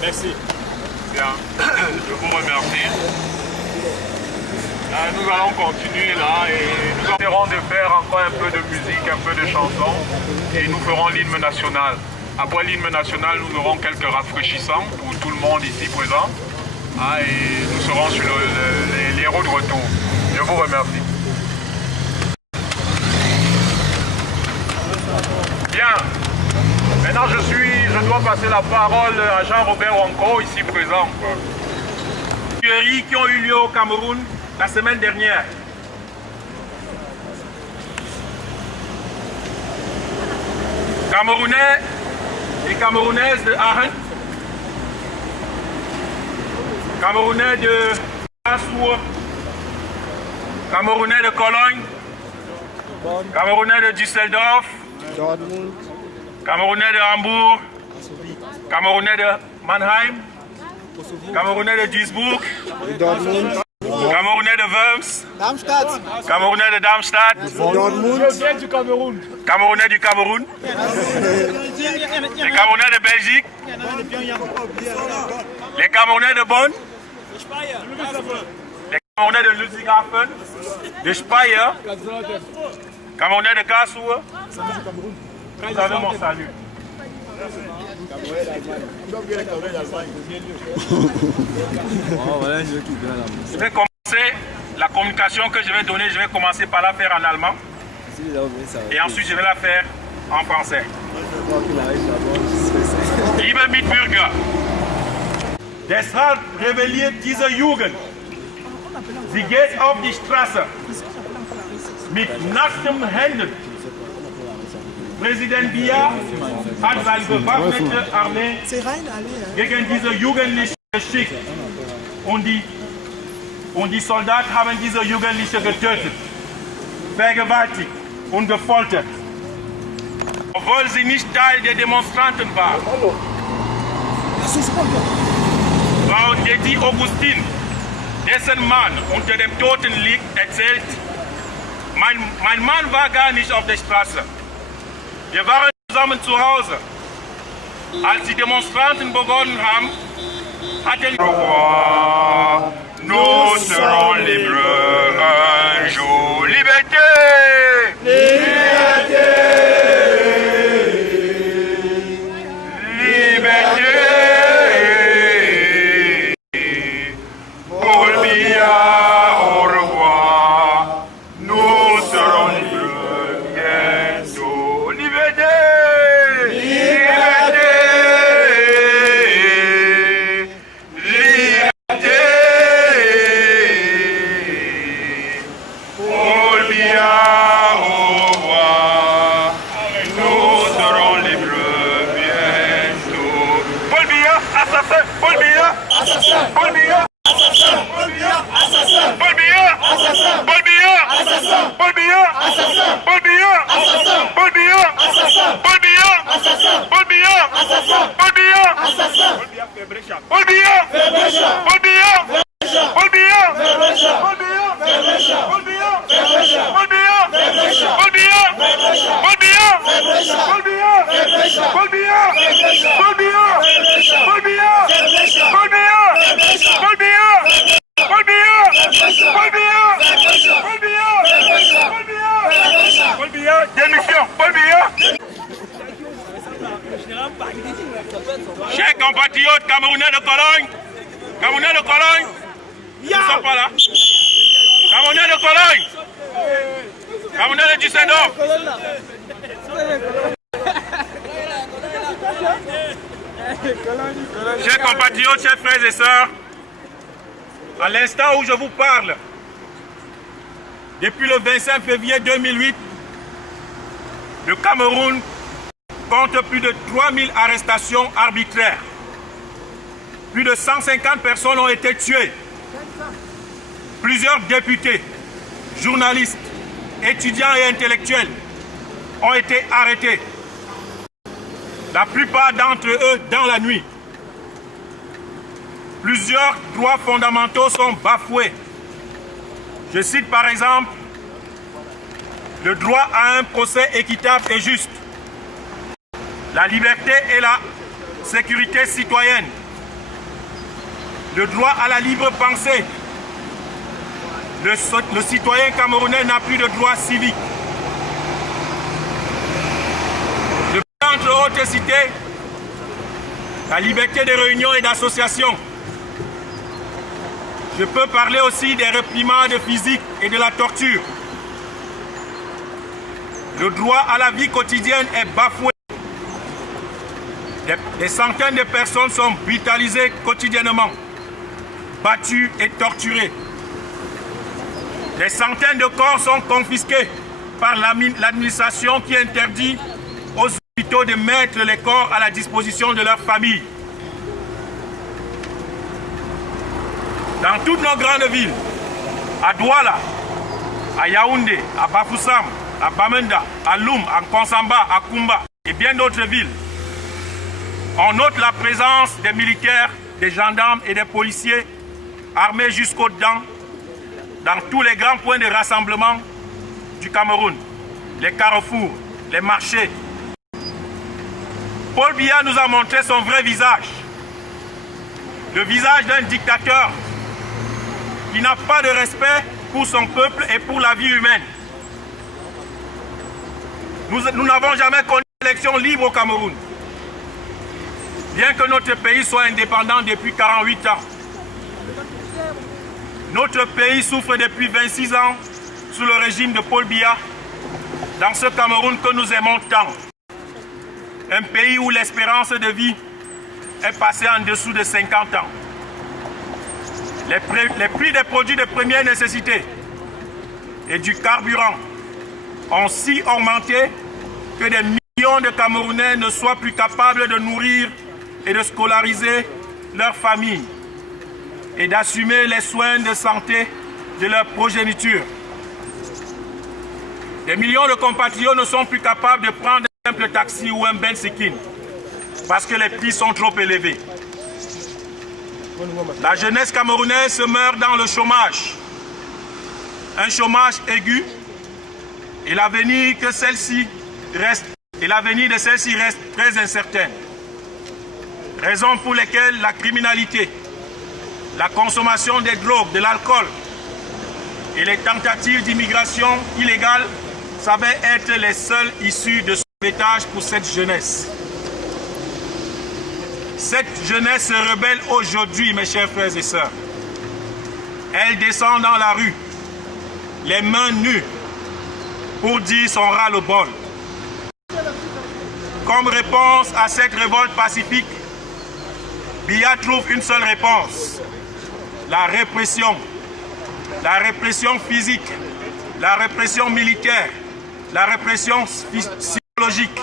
Merci. Bien, je vous remercie. Nous allons continuer là et nous essaierons de faire encore un peu de musique, un peu de chansons et nous ferons l'hymne national. Après l'hymne national, nous aurons quelques rafraîchissants pour tout le monde ici présent et nous serons sur les héros de retour. Je vous remercie. Bien. Maintenant, je dois passer la parole à Jean-Robert Wanko, ici présent. Tueries qui ont eu lieu au Cameroun la semaine dernière. Camerounais et Camerounaises de Aachen, Camerounais de Karlsruhe, Camerounais de Cologne, Camerounais de Düsseldorf, Camerounais de Hambourg, Camerounais de Mannheim, Camerounais de Duisburg, Camerounais de Worms, Camerounais de Darmstadt, du Cameroun. Camerounais du Cameroun, les Camerounais de Belgique, les Camerounais de Bonn, les Camerounais de Ludwigshafen, de Speyer, Camerounais de Karlsruhe. Vous avez mon salut. Je vais commencer la communication que je vais donner, je vais commencer par la faire en allemand et ensuite je vais la faire en français. Liebe Mitbürger, deshalb rebelliert diese Jugend. Sie geht auf die Straße mit nackten Händen. Präsident Biya hat seine bewaffnete Armee gegen diese Jugendlichen geschickt und die Soldaten haben diese Jugendlichen getötet, vergewaltigt und gefoltert, obwohl sie nicht Teil der Demonstranten waren. Frau Teti Augustin, dessen Mann unter dem Toten liegt, erzählt, mein Mann war gar nicht auf der Straße. Wir waren zusammen zu Hause. Als die Demonstranten begonnen haben, hatten wir nous serons libres un jour. Liberté! Liberté! Liberté! Paul Biya, au revoir. Nous serons libres bientôt. Liberté! Liberté! Liberté! Paul Biya, au revoir. Nous serons libres bientôt. Paul Biya, assassin! Paul Biya! Assassin! Paul Biya! Assassin! Paul Biya! Assassin! Paul Biya! Assassin! Paul Biya! Assassin! Paul Biya! Assassin! Paul Biya! Assassin! Paul Biya! Assassin! Paul Biya! Assassin! Paul Biya! Assassin! Paul Biya! Assassin! Paul Biya! Paul Biya! Paul Biya! Paul Biya! Paul Biya! Paul Biya! Paul Biya! Paul Biya! Paul Biya! Paul Biya! Paul Biya! Paul Biya! Paul Biya! Paul Biya! Paul Biya! Paul Biya! Paul Biya! Paul Biya! Paul Biya! Démission! Paul Biya! Chers compatriotes camerounais de Cologne, ils ne sont pas là. Camerounais de Cologne, Camerounais de Düsseldorf. Chers compatriotes, chers frères et sœurs, à l'instant où je vous parle, depuis le 25 février 2008, le Cameroun compte plus de 3000 arrestations arbitraires. Plus de 150 personnes ont été tuées. Plusieurs députés, journalistes, étudiants et intellectuels ont été arrêtés, la plupart d'entre eux dans la nuit. Plusieurs droits fondamentaux sont bafoués. Je cite par exemple le droit à un procès équitable et juste, la liberté et la sécurité citoyenne, le droit à la libre pensée. Le citoyen camerounais n'a plus de droits civiques. Je peux entre autres citer la liberté de réunion et d'association. Je peux parler aussi des réprimandes physiques et de la torture. Le droit à la vie quotidienne est bafoué. Des centaines de personnes sont brutalisées quotidiennement, battues et torturées. Des centaines de corps sont confisqués par l'administration qui interdit aux hôpitaux de mettre les corps à la disposition de leurs familles. Dans toutes nos grandes villes, à Douala, à Yaoundé, à Bafoussam, à Bamenda, à Loum, à Konsamba, à Kumba et bien d'autres villes, on note la présence des militaires, des gendarmes et des policiers armés jusqu'aux dents dans tous les grands points de rassemblement du Cameroun, les carrefours, les marchés. Paul Biya nous a montré son vrai visage, le visage d'un dictateur qui n'a pas de respect pour son peuple et pour la vie humaine. Nous n'avons jamais connu d'élection libre au Cameroun, bien que notre pays soit indépendant depuis 48 ans. Notre pays souffre depuis 26 ans sous le régime de Paul Biya, dans ce Cameroun que nous aimons tant. Un pays où l'espérance de vie est passée en dessous de 50 ans. Les prix des produits de première nécessité et du carburant ont si augmenté que des millions de Camerounais ne soient plus capables de nourrir et de scolariser leurs familles et d'assumer les soins de santé de leur progéniture. Des millions de compatriotes ne sont plus capables de prendre un simple taxi ou un benzikin parce que les prix sont trop élevés. La jeunesse camerounaise se meurt dans le chômage. Un chômage aigu et l'avenir de celle-ci reste très incertain. Raison pour lesquelles la criminalité, la consommation des drogues, de l'alcool et les tentatives d'immigration illégale s'avèrent être les seules issues de sauvetage pour cette jeunesse. Cette jeunesse se rebelle aujourd'hui, mes chers frères et sœurs. Elle descend dans la rue, les mains nues, pour dire son ras-le-bol. Comme réponse à cette révolte pacifique, Biya trouve une seule réponse: la répression. La répression physique, la répression militaire, la répression psychologique.